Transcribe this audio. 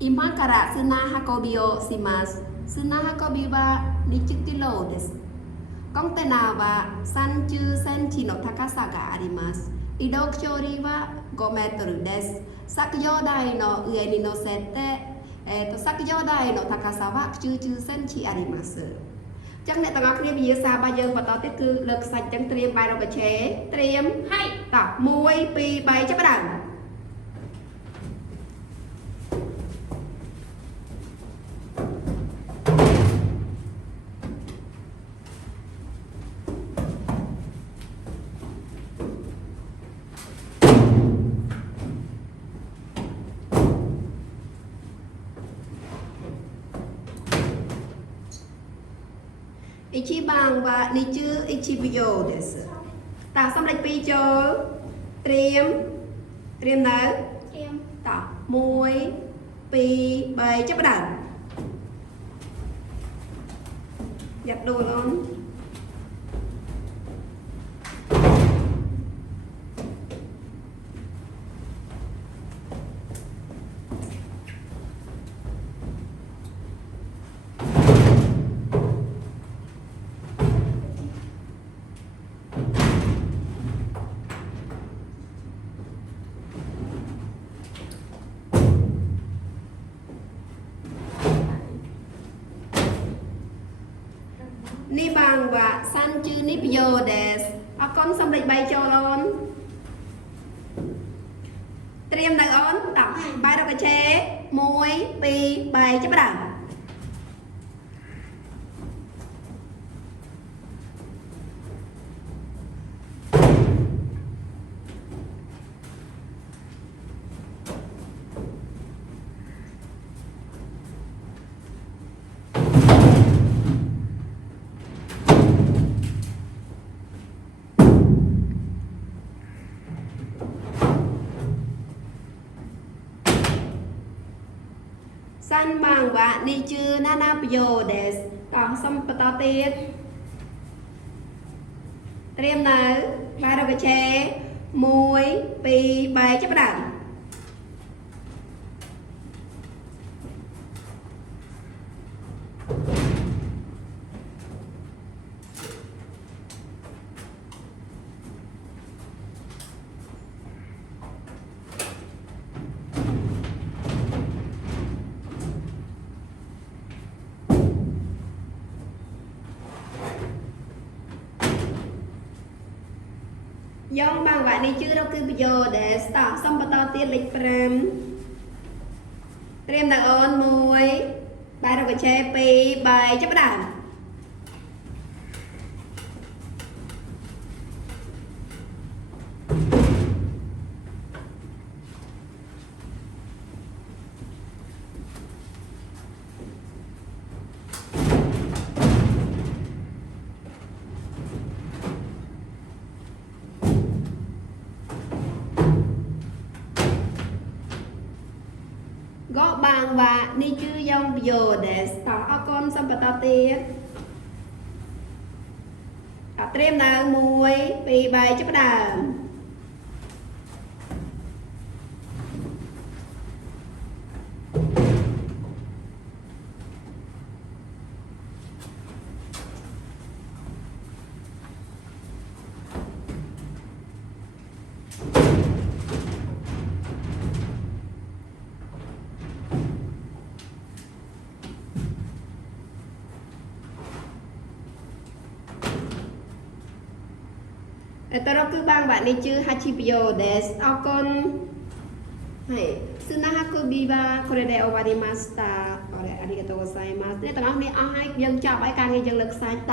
今から砂運びをします。砂運びは20キロです。コンテナは30センチの高さがあります。移動距離は5メートルです。削除台の上に乗せて、削除台の高さは90センチあります。ចឹងអ្នកទាំងអស់គ្នាវិញ្ញាសារបស់យើងបន្តទៀតគឺលើកខ្សាច់ចឹងត្រៀមបាយរកឆេត្រៀមហើយតោះ1 2 3ចាប់ផ្ដើម一番は21秒です。តោះសម្លេច2ចូលត្រៀមនៅត្រៀមតោះ1 2 3ចាប់ផ្ដើមយ៉ាប់ដូនអូននេះបានវ៉ាសាន់ជឺនេះប្រយោですអរគុណសម្លេច3ចូលអូនត្រៀមនៅអូនតោះបាយរកឆេ1 2 3ចាប់ផ្ដើមសាន់បាងវ៉ានេះជឿណាណាប្រយោですតោះសុំបន្តទៀតត្រៀមនៅបាយរកឆេ1 2 3ចាប់ផ្ដើមយ៉ងបាងវ៉ានេះជឿរកគឺប្រយោですតោះសុំបន្តទៀតលេខ5ត្រៀមនៅអូន1បាយរកឆេ2 3ចាប់ផ្ដើមក៏បាងវ៉ានេះគឺយ៉ងប្រយោですតោះអរគុណសូមបន្តទៀតត្រៀមនៅ1 2 3ចាប់ផ្ដើមតរគឺបាងវ៉ានេះជឿហាជីប្រយោですអរគុណはいスナハクビバこれで終わりましたありがとうございますねទាំងអស់គ្នាអស់ហើយយើងចប់ហើយការងារយើងលើកខ្សែត